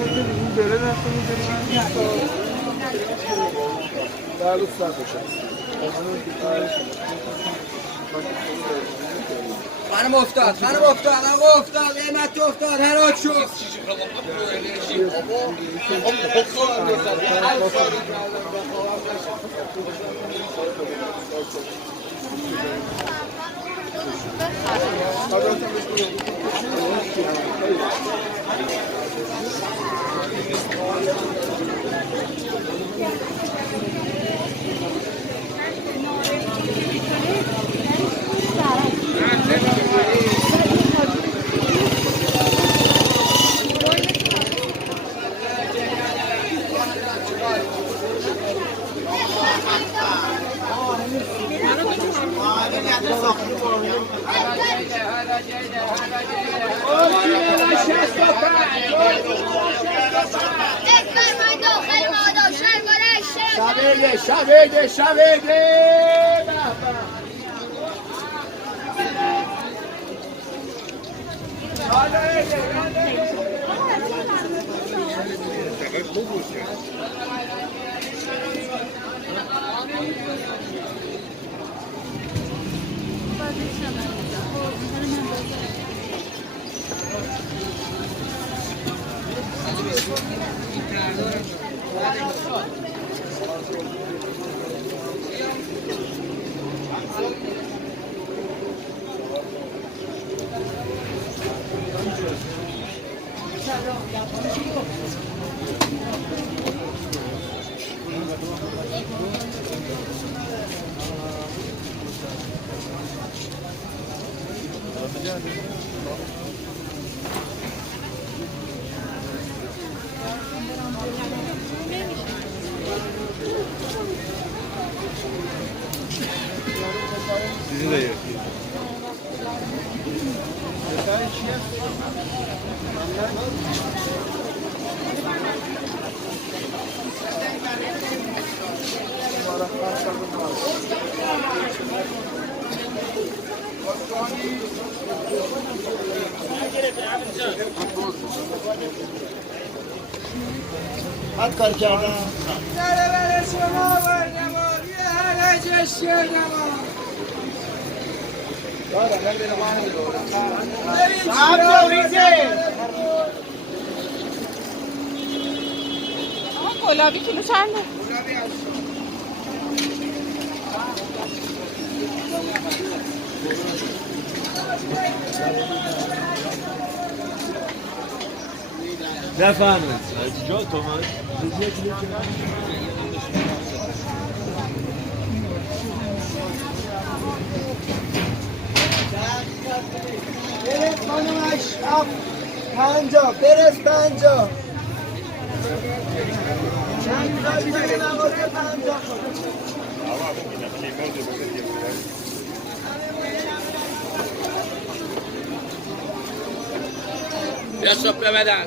این بره رفته در روز سر خانم افتاد قیمت افتاد هرات شد شبیده Sizi de yakıyor. حد کار کردم در شما بردم یه هلجش شدم گلابی کیلو چنده؟ نفهمید از جا تومن برس خانم اشرف 50 برس 50 چند تا بیده نوازه 50 بیا سفره بدن